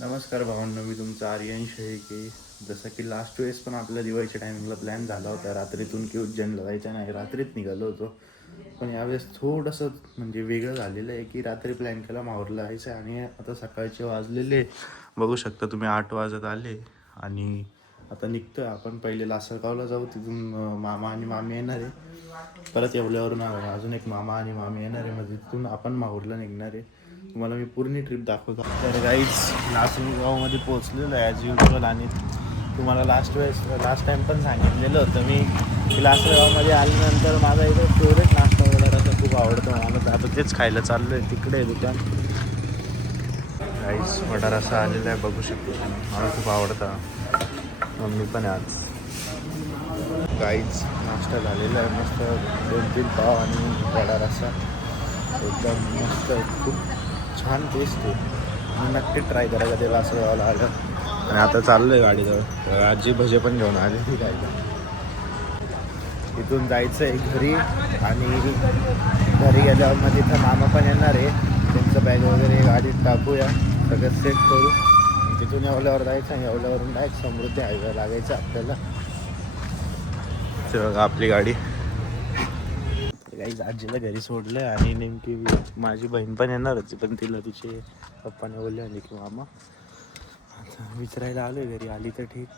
नमस्कार भावांनो, मी तुमचा आर्यन शेळके. जसं की लास्ट वेळेस पण आपल्या दिवाळीच्या टायमिंगला प्लॅन झाला होता रात्रीतून की उज्जैनला जायचं नाही, रात्रीत निघालो होतो. पण यावेळेस थोडंसं म्हणजे वेगळं झालेलं आहे की रात्री प्लॅन केला माहूरला जायचं आहे आणि आता सकाळचे वाजलेले बघू शकता तुम्ही 8 वाजत आले. आणि आता निघतो आहे आपण. पहिले लासलगावला जाऊ, तिथून मामा आणि मामी येणार आहे. परत येवल्यावरून अजून एक मामा आणि मामी येणार आहे, मग तिथून आपण माहूरला निघणार आहे. तुम्हाला मी पूर्ण ट्रिप दाखवतो. तर गाईज लासलगावमध्ये पोहोचलेलो आहे ॲज युजल. आणि तुम्हाला लास्ट टाईम पण सांगितलेलं होतं मी की लासलगावमध्ये आल्यानंतर माझा इथं फेवरेट नाश्ता वगैरे असं खूप आवडतो मला. आता तेच खायला चाललो आहे. तिकडे आहे दुकान. गाईज वडा रसा आलेला आहे, बघू शकतो. मला खूप आवडतं. मम्मी पण आहे आज. गाईज नाश्ता झालेला आहे मस्त. 2-3 पाव आणि वडा रसा एकदम मस्त आहे. खूप छान टेस्ट आहे. मी नक्की ट्राय करा कधी लासलगावला आलं. आणि आता चाललो आहे गाडीजवळ. आजी भजे पण घेऊन आली ती काय. इथून जायचं आहे घरी. आणि घरी गेल्यावर मग तिथं मामा पण येणार आहे. त्यांचं बॅग वगैरे गाडीत टाकूया, सगळं सेट करू. तिथून येवल्यावर जायचं आणि येवल्यावरून डायरेक्ट समृद्धी हायवे लागायचं आपल्याला. ते बघा आपली गाडी. काही आजीला घरी सोडलं आहे आणि नेमकी माझी बहीण पण येणार होती, पण तिला तिचे पप्पाने बोलले आणि की मामा आता विचारायला आलो आहे घरी. आली तर ठीक.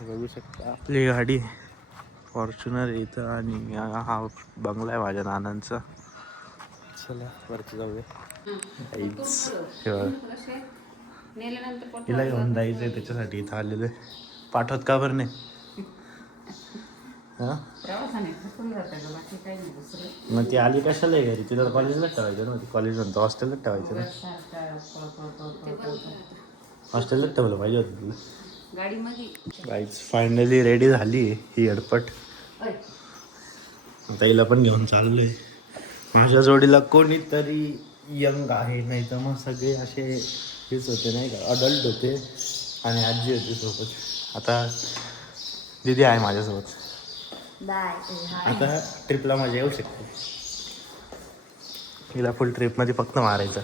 बघू शकता आपली गाडी फॉर्च्युनर इथं. आणि हा बंगला आहे माझ्या नानांचा. चला वरती जाऊया. तिला घेऊन जायचं आहे, त्याच्यासाठी इथं आलेलं आहे. पाठवत का बरं नाही? हां मग ती आली कशाला आहे घरी? तिला कॉलेजलाच ठेवायचं ना. ती कॉलेज म्हणतो हॉस्टेललाच ठेवायचं ना. हॉस्टेललाच ठेवलं पाहिजे होतं तुला. गाईज फायनली रेडी झाली ही अडपट. आता हिला पण घेऊन चाललोय. माझ्या जोडीला कोणीतरी यंग आहे, नाही तर मग सगळे असे हेच होते नाही का, अडल्ट होते. आणि आजी होती सोबत. आता दीदी आहे माझ्यासोबत. आता ट्रिपला मजा येऊ शकते. हिला फुल ट्रिपमध्ये फक्त मारायचं.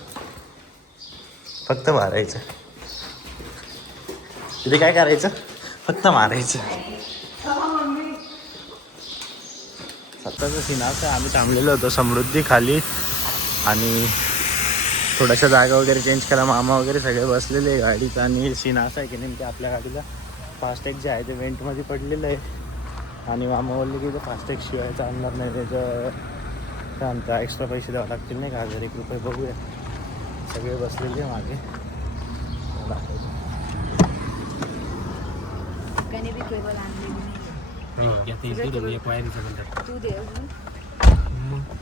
तिथे काय करायचं? फक्त मारायचं. सत्ताचं सीन असं आम्ही थांबलेलो होतो समृद्धी खाली. आणि थोड्याशा जागा वगैरे चेंज करा, मामा वगैरे सगळे बसलेले गाडीत. आणि सीन असा आहे की नेमकी आपल्या गाडीला फास्टॅग जे आहे ते वेंटमध्ये पडलेलं आहे. आणि मामा बोलले की ते फास्टॅग शिवाय चालणार नाही, त्याचं आमचा एक्स्ट्रा पैसे द्यावे लागतील नाही का, 1001 रुपये. बघूया. सगळे बसलेले मागे.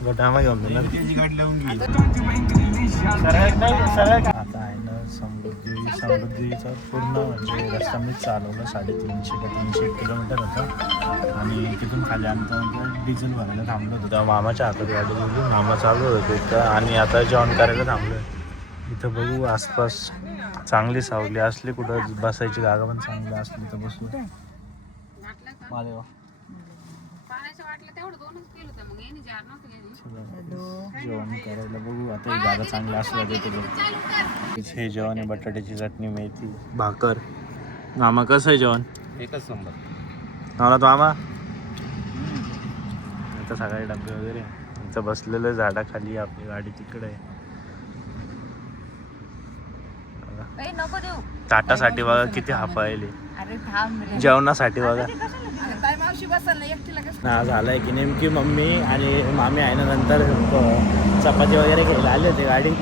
गोटामा घेऊन आता आहे ना समृद्धीचा पूर्ण म्हणजे रस्ता मीच चालवलं. 350 का 300 किलोमीटर होतं. आणि तिथून खाली आमचं डिझेल भरायला थांबलो होतो. तेव्हा मामाच्या हातात गाडी दिली, मामा चालू होतं तिथं. आणि आता जेवण करायला थांबलो आहे इथं. बघू आसपास चांगली सावली असली, कुठं बसायची जागा पण चांगली असली तर बसू. जेवण करायला बघू आता. जागा चांगली असल्या तिथे. हे जेवण आहे, बटाट्याची चटणी, मेथी, भाकर. मामा कसं आहे जेवण? एकच नंबर. मला तो मामा आता सकाळी डबे वगैरे. इथं बसलेलं झाडाखाली. आपली गाडी तिकडे आहे. ताटासाठी बघा किती हापायले. जेवणासाठी बघा ना. झालंय की नेमकी मम्मी आणि मामी आहे ना, नंतर चपाती वगैरे घ्यायला आले होते गाडीत.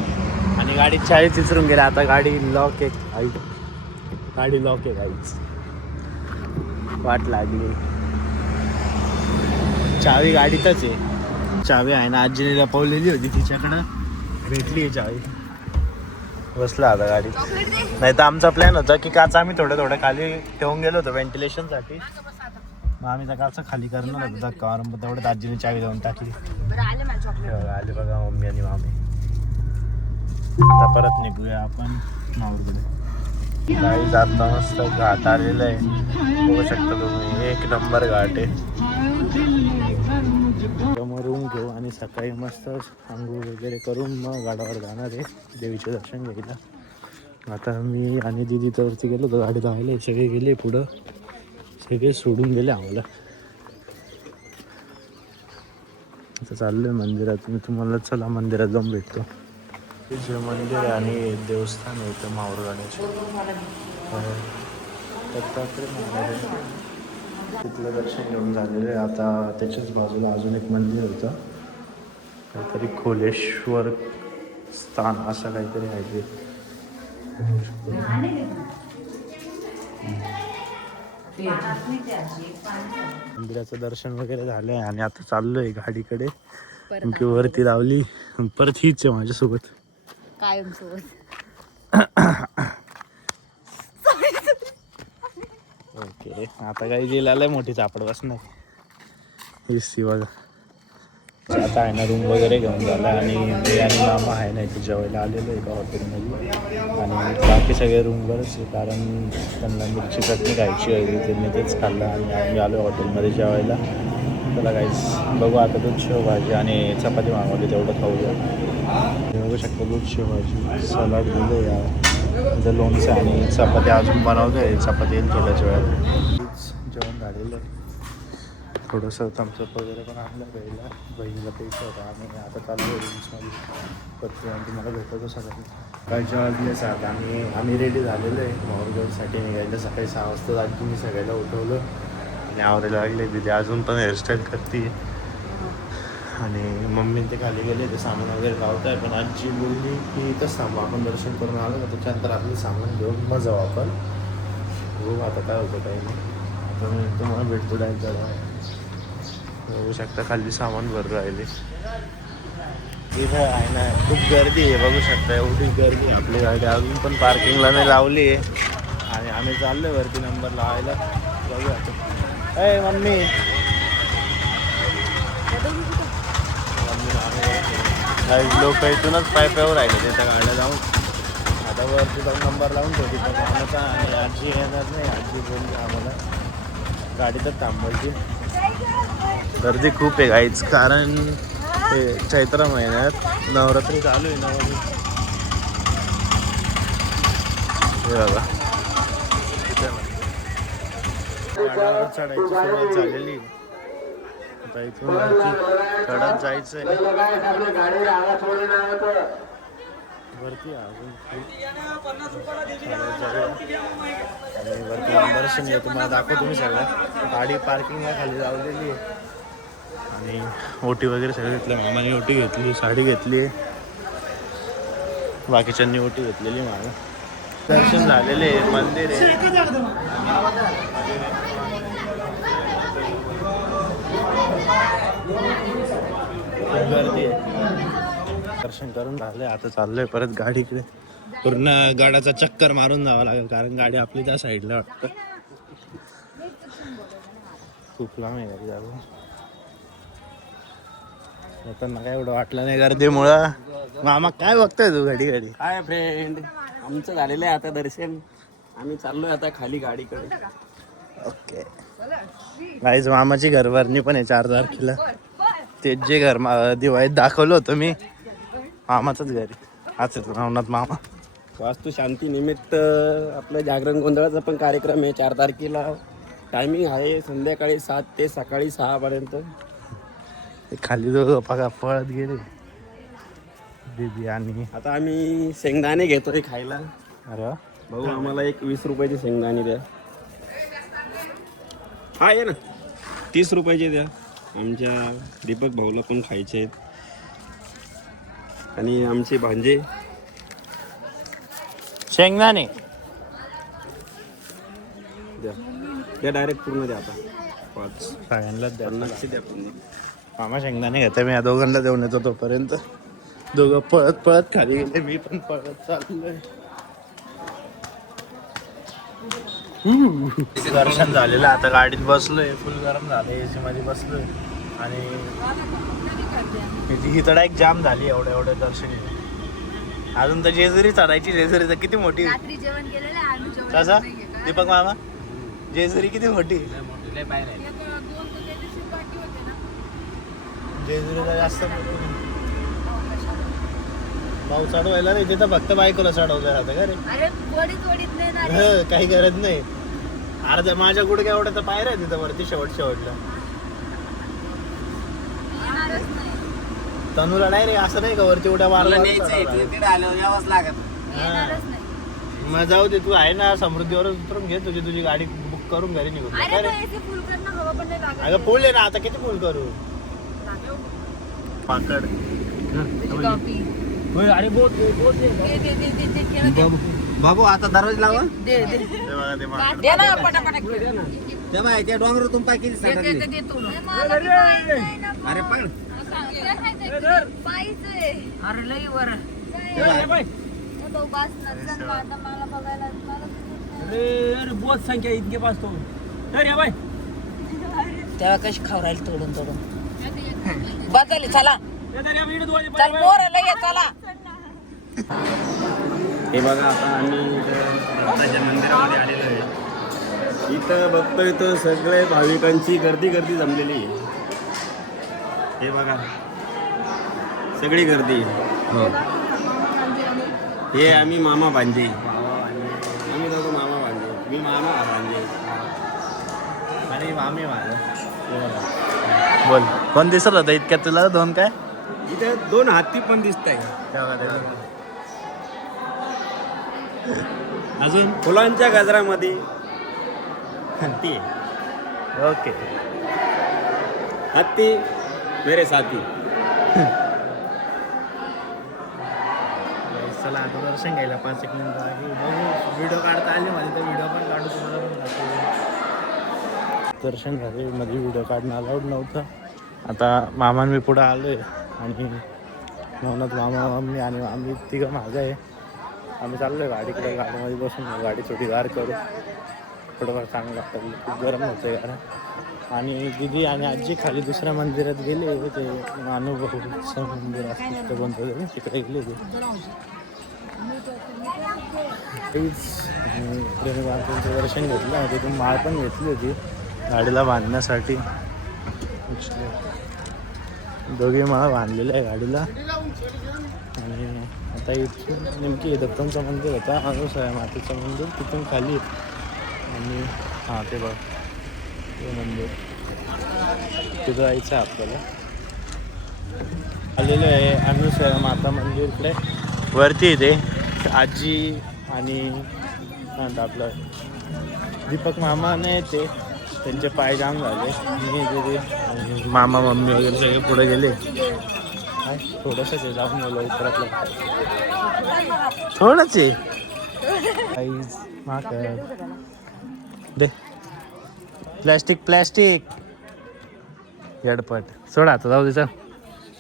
आणि गाडीत चाळीस विसरून गेला. आता गाडी लॉक आहे. गाडी लॉक आहे गाईच. वाट लागली. चावी गाडीतच आहे. चावी आहे ना, आजीने लपवलेली होती तिच्याकडं. भेटली आहे चावी. बसला आता गाडीत. नाही तर आमचा प्लॅन होता की काच आम्ही थोडं खाली ठेवून गेलो होतो व्हेंटिलेशनसाठी. मग आम्ही त्या काचा खाली करणार होतो धक्का मारून, तेवढ्यात आजीने चावी देऊन टाकली. आले बघा मम्मी आणि मामी. आता परत निघूया आपण माहूरकडे. गाडी जाता मस्त घाट आलेलं आहे, बघू शकता तुम्ही. एक नंबर घाट आहे. रूम घेऊ आणि सकाळी मस्त आंघोळ वगैरे करून मग गाडावर जाणार आहे देवीचे दर्शन घ्यायला. आता मी आणि दिदी त्यावरती गेलो तर गाडी धावले, सगळे गेले पुढं, सगळे सोडून गेले आम्हाला. आता चाललोय मंदिरात. मी तुम्हाला चला मंदिरात जाऊन भेटतो. जे मंदिर आहे आणि देवस्थान आहे इथं माहुरगडाचे, तिथलं दर्शन घेऊन झालेलं आहे. आता त्याच्याच बाजूला अजून एक मंदिर होतं, काहीतरी खोलेश्वर स्थान असं काहीतरी आहे ते. मंदिराचं दर्शन वगैरे झालं आहे आणि आता चाललो आहे गाडीकडे. की वरती लावली परत हीच आहे माझ्यासोबत कायम सोबत. ओके, आता काही दिलाय मोठी चापड बसणार. ही सी बघा. आता आहे ना रूम वगैरे घेऊन झाला आणि मी आणि मामा आहे ना इथे जेवायला आलेलो एका हॉटेलमध्ये आणि बाकी सगळे रूमवरच आहे, कारण त्यांना मिरची चटणी खायची होती, त्यांनी तेच खाल्लं आणि आम्ही आलो हॉटेलमध्ये जेवायला. त्याला काहीच बघू आता दूध शेवभाजी आणि चपाती मागवली, तेवढं खाऊया. बघू शकतो दूध शेवभाजी, सलाड दिलं या जर लोणचं आणि चपाती अजून बनवतो आहे. चपाती येईल थोड्याच वेळात. जेवण झालेलं आहे. थोडंसं थम्सअप वगैरे पण आणलं पहिला, बहिणीला प्यायचं होतं आणि आता चालू आहे रूम्समध्ये. पत्ती आणि तुम्हाला भेटतो सगळ्यांनी. काय जेवायला सात आम्ही रेडी झालेलो आहे माहुरगडसाठी निघायला. सकाळी 6 वाजता जागी मी सगळ्याला उठवलं आणि आवरायला लागले. तिथे अजून पण हेअरस्टाईल करते आणि मम्मी ते खाली गेले, ते सामान वगैरे लावत आहे. पण आजी बोलली की इथंच थांबू, आपण दर्शन करून आलो का त्याच्यानंतर आपलं सामान घेऊन मग जाऊ आपण. हो आता काय होतं काही नाही. आता मी तुम्हाला भेटतो डायरेक्ट. बघू शकता खाली सामान भर राहिले. इथं आहे ना खूप गर्दी आहे, बघू शकता एवढी गर्दी. आपली गाडी अजून पण पार्किंगला नाही लावली आहे आणि आम्ही चाललो आहे वरती नंबर लावायला. बघू आता. ए मम्मी लोक इथूनच पायप्यावर राहिले ते त्या गाड्या जाऊन. आता वरती जाऊन नंबर लावून ठेवली तर आम्हाला. आणि आजी येणार नाही, आजी बोलली आम्हाला गाडी तर थांबवायची. गर्दी खूप आहे गाईच, कारण ते चैत्र महिन्यात नवरात्री चालू आहे ना. हे बघा गाड्यावर चढायची सुरुवात झालेली. आता इथून कडक जायचं आहे वरती अजून आणि वरती दर्शन आहे. तुम्हाला दाखवतो तुम्ही सगळं. गाडी पार्किंगला खाली लावलेली आहे आणि ओटी वगैरे सगळं घेतलं. मामाने ओटी घेतली, साडी घेतली, बाकीच्यांनी ओटी घेतलेली. मामा दर्शन झालेले आहे. मंदिर आहे, गर्दी आहे. दर्शन करून झाले. आता चाललोय परत गाडीकडे. पूर्ण गाडाचा चक्कर मारून जावं लागेल, कारण गाडी आपली त्या साईडला वाटतं. खूप लांब आहे गाडी जाऊन. त्यांना काय एवढं वाटलं नाही गर्दीमुळं. मामा काय बघतोय तू घडी घडी? काय फ्रेंड, आमचं झालेलं आहे आता दर्शन. आम्ही चाललोय आता खाली गाडीकडे. ओके गाईज, मामाची घरभरणी पण आहे 4 तारखेला. ते जे घर दिवाळीत दाखवलं होतं मी, मामाचंच घर आहे. हाच येतो नवनाथ मामा. वास्तू शांती निमित्त आपलं जागरण गोंधळाचा पण कार्यक्रम आहे 4 तारखेला. टायमिंग आहे संध्याकाळी 7 ते सकाळी 6 पर्यंत. खाली दोघं बघा पळत गेले दीदी. आणि आता आम्ही शेंगदाणे घेतोय खायला. अरे भाऊ आम्हाला एक 20 रुपयाची शेंगदाणे द्या. हा आहे ना 30 रुपयाचे द्या. आमच्या दीपक भाऊला पण खायचे आहेत. आणि आमचे भांजे शेंगदाणे द्या द्या, डायरेक्ट पूर्ण द्या. आता 5 सगळ्यांनाच द्या. 50 द्या पूर्ण. मामा शेंगदाणे घेते, मी या दोघांना देऊन येतो. तोपर्यंत दोघं पळत पळत खाली गेले, मी पण पळत चाललोय. दर्शन झालेलं. आता गाडीत बसलोय, फुल गरम झालं, एसी मध्ये बसलोय आणि ही तर एक जाम झाली. एवढं दर्शन. अजून तर जेजुरी चढायची. जेजुरी तर किती मोठी. कसं दीपक मामा, जेजुरी किती मोठी. जेजुरीला जास्त भाऊ चढवायला नाही तिथं फक्त बायकोला चढवता राहतं का रे. अरे वडीत नेणार काही गरज नाही. अर्ध्या माझ्या गुडघ्या एवढ्या तर पायऱ्या आहे तिथं वरती शेवटला येणारच नाही. तनूला नाही रे असं नाही का वरती उड्या मारला येणारच नाही. मग जाऊ दे तू आहे ना समृद्धीवर उतरून घे तुझी गाडी बुक करून घरी निघून जा. अरे काय तो रे AC फुल करणं हवा पण नाही लागत. अगं फुल आहे ना आता किती फुल करू पाकड तुझी कॉफी. अरे बोत दे खेळत दे. बाबू आता दरवाजा लावा दे ते बघा ते माकड. दे ना पटापट खेळ. ते बाय त्या डोंगरातून पाय किती दे साठवली. दे तू. मला बी पाहिजे नाही ना. अरे पण पाहिजे. अरे लई वर. भाऊ बास नसेल ना आता मला बघायला मला अरे बहुत संख्या इतके पास तो तर या बाय तेव्हा कशी खाऊ राहील तोडून बदल चला चल मोर लय चला. हे बघा आता आम्ही दत्ताच्या मंदिरामध्ये आलेलो आहे. इथं बघतोय तर सगळे भाविकांची गर्दी जमलेली आहे. हे बघा सगळी गर्दी. हे आम्ही मामा भांजे. आम्ही दोघं मामा भांजे. मी मामा भांजे आणि मामी माझं बोल कोण दिसत होता इतक्यात तुला दोन काय इथे 2 हत्ती पण दिसत आहे. अजून फुलांच्या गजरामध्ये हत्ती आहे. ओके हत्ती मेरे साथी. चला आता दर्शन घ्यायला 5 एक मिनिट बाकी बघू. व्हिडिओ काढता आले माझे तर व्हिडिओ पण काढू तुम्हाला पण दाखवू. दर्शन झाले मध्ये व्हिडिओ काढणं अलाउड नव्हतं. आता मामा मी पुढं आलो आहे आणि म्हणत मामा मम्मी आणि आम्ही तिघं माझं आहे. आम्ही चाललो आहे गाडीकडे. गाडीमध्ये बसून गाडी छोटी गार करू. थोडंफार चांगलं लागतं. खूप गरम होतं यार. आणि दिदी आणि आजी खाली दुसऱ्या मंदिरात गेले. ते अनुभवचं मंदिर असतं ते बनतं तिकडे गेले ते तेच. प्रेमीबांधांचं दर्शन घेतलं. तिथून माळ पण घेतली होती गाडीला बांधण्यासाठी. दोघे माळ बांधलेलं आहे गाडीला. आणि आता इथून नेमकी दत्तांचं मंदिर होता अनुसया मातेचं मंदिर तिथून खाली. आणि हां ते बघ ते मंदिर तिथं जायचं आहे आपल्याला. आलेलं आहे अनुसया माता मंदिरकडे वरती. ते आजी आणि आपलं दीपक मामा नाही ते त्यांचे पाय जाम झाले. मी दिदी आणि मामा मम्मी वगैरे सगळे पुढे गेले. काय थोडंसं ते जाऊन गेलं उपरातलं थोडंच आहे दे प्लॅस्टिक येडपट सोडा आता जाऊ दे.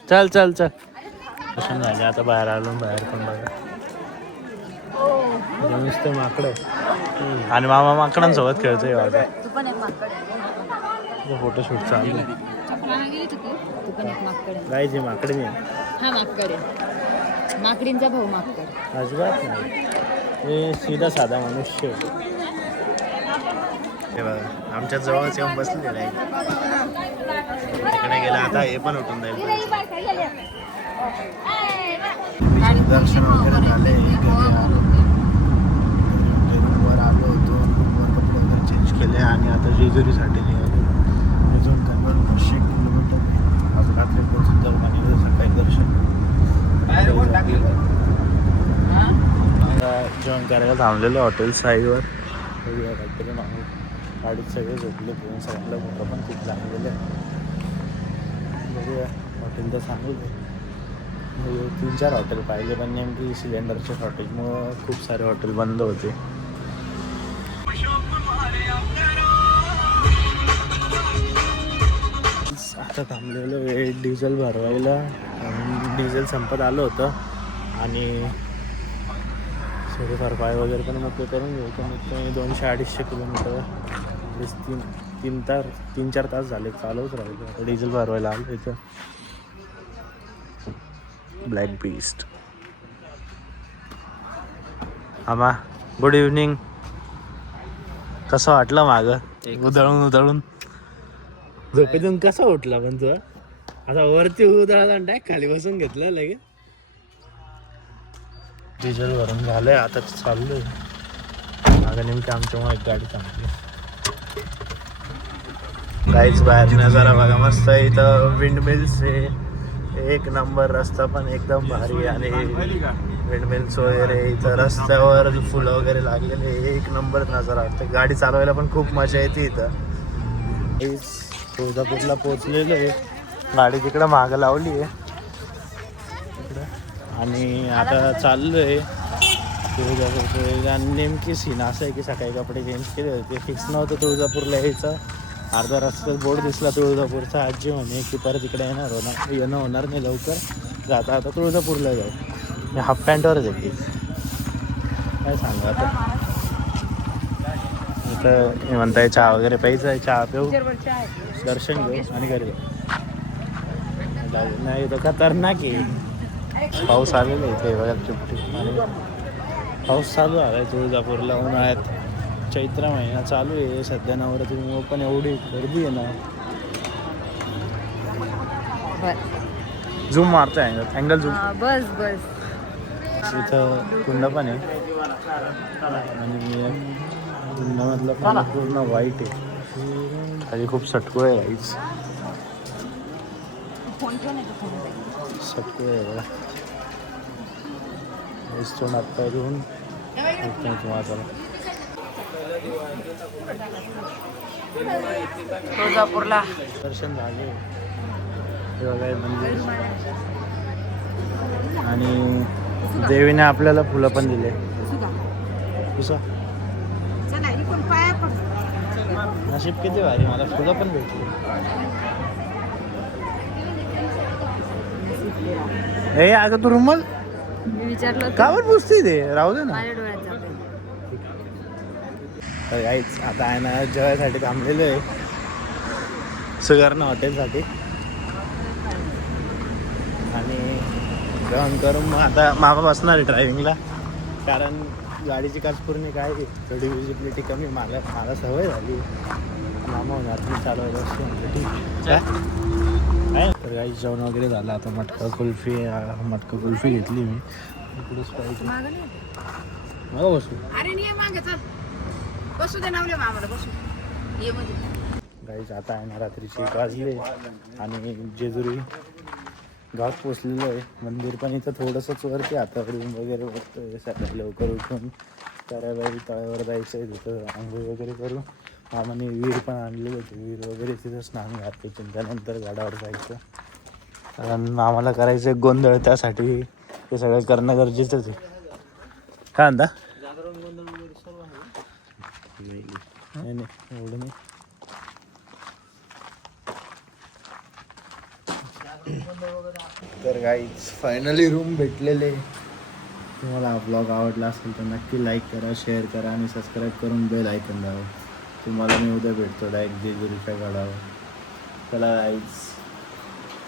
चल दर्शन झाले. आता बाहेर आलो. बाहेर पण बघा नुसतं माकडं आणि मामा माकडांसोबत खेळतोय. माझा तू पण एक माकड आहे. फोटोशूट चालू आहे. तू पण एक माकड आहे. गायची माकड नाही हा माकड आहे. माकडींचा भाऊ माकड. अजिबात नाही. हे सीधा साधा मनुष्य. हे बघा आमच्या जवळच येऊन बसलेलं आहे. तिकडे गेला आता हे पण उठून जाईल. दर्शन वगैरे झाले. वर आलो होतो. वर कपडे वगैरे चेंज केले आणि आता जेजुरीसाठी निघालो. अजून कन्वर्ट 100 किलोमीटर आज रात्री पोहोचून जाऊन आणि सकाळी दर्शन. जेवण करायला थांबलेलं हॉटेल साईडवर. बघूया काहीतरी माणूस. गाडीत सगळे झोपले. घेऊन सगळ्यांना फोटो पण खूप लागलेले. बघूया हॉटेल तर चांगलं आहे. 3-4 हॉटेल पाहिले पण नेमकी सिलेंडरच्या शॉर्टेजमुळं खूप सारे हॉटेल बंद होते. आता थांबलेलो आहे डिझेल भरवायला. आणि डिझेल संपत आलं होतं आणि थोडेफार पाय वगैरे पण मोकळे करून घेऊ. कमीत कमी 200-250 किलोमीटर 3-4 तास झाले चालवत राहिलो. आता डिझेल भरवायला आलो इथं. Black beast. आम्हा गुड इव्हनिंग. कसं वाटलं मागं उधळून झोपेतून कसा उठला पण तू आता वरती उधळा डायरेक्ट खाली बसून घेतलं लगेच. डिझेल भरून झालंय, आता चाललोय. आता नेमकी आमच्यामुळे एक गाडी थांबली. काहीच बाहेर नजारा बघा मस्त आहे. इथं विंडमिल्स आहे, एक नंबर. रस्ता पण एकदम भारी आणि विंडमिल्स वगैरे. इथं रस्त्यावर फुलं वगैरे लागलेले, एक नंबर नजारा वाटतं. गाडी चालवायला पण खूप मजा येते इथं. तुळजापूरला पोहोचलेलो आहे, गाडी तिकडं मागं लावली आहे आणि आता चाललोय तुळजापूरचं. आणि नेमकी सीन असं आहे की सकाळी कपडे चेंज केले होते, फिक्स नव्हतं तुळजापूरला यायचं. अर्धा रस्त्यात बोर्ड दिसला तुळजापूरचा, आजी म्हणे की परत इकडे येणं होणार नाही लवकर, जाता आता तुळजापूरला जाऊ. मी हाफ पॅन्टवरच येते, काय सांगा आता. इथं हे म्हणताय चहा वगैरे प्यायचं आहे, चहा पिऊ, दर्शन घेऊ आणि घरी जाऊ. नाही तर खतरनाक आहे. पाऊस आलेला आहे इथे बघा, चिपटी. आणि पाऊस चालू आहे तुळजापूरला उन्हाळ्यात. चैत्र महिना चालू आहे सध्या. नवरात्री पण एवढी गर्दी आहे ना. झूम मारतोय अँगल झूम. बस बस. इथं कुंड पण आहे आणि कुंडामधलं पाणी पूर्ण वाईट आहे. खाली खूप सटकू आहे वाईट, सटकू आहे बघा. तोंड हातपाय धुवून तुम्हाला तुळजापूरला दर्शन झाले. हे बघा मंदिर. आणि देवीने आपल्याला फुलं पण दिले. नशीब किती भारी, मला फुलं पण भेटली. ए अगं तू रुमाल मी विचारलं का बरं पुसते ते, राहू दे ना. माझ्या डोळ्यात जाते. तर काहीच आता आहे ना, जेवायसाठी थांबलेलो आहे सुगर्ण हॉटेलसाठी. आणि जेवण करून मग आता मामा बसणार आहे ड्रायव्हिंगला, कारण गाडीची काचपूर्णी काय थोडी विजिबिलिटी कमी. मला सवय झाली. मामा होणार मी चालवायला असतो म्हटलं ठीक आहे. तर काही जेवण वगैरे झालं. आता मटका कुल्फी घेतली मी. इकडेच पाहिजे मला बसू. अरे नाही मागे चल, बसू दे नावले मामाला, बसू ये मध्ये. गाईज आता आहे ना, रात्रीचे 1 वाजले आणि जेजुरी गावात पोचलेलो आहे. मंदिर पण इथं थोडंसंच वरती, आता रूम वगैरे बघतोय. सकाळी लवकर उठून करायला तळ्यावर जायचं आहे, तिथं आंघोळ वगैरे करू. मामाने विहीर पण आणलेलं होतं, विहीर वगैरे तिथं स्नान घालायचं. त्यानंतर गाडावर जायचं, कारण मामाला करायचं गोंधळ, त्यासाठी ते सगळं करणं गरजेचंच आहे. काय म्हणता? नाही एवढं नाही. तर गाईज फायनली रूम भेटलेले. तुम्हाला हा ब्लॉग आवडला असेल तर नक्की लाईक करा, शेअर करा आणि सबस्क्राईब करून बेल आयकॉन दाबा. तुम्हाला मी उद्या भेटतो डायरेक्ट जेजुरीच्या गडावर. चला गाईज,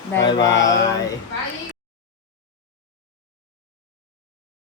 बाय बाय.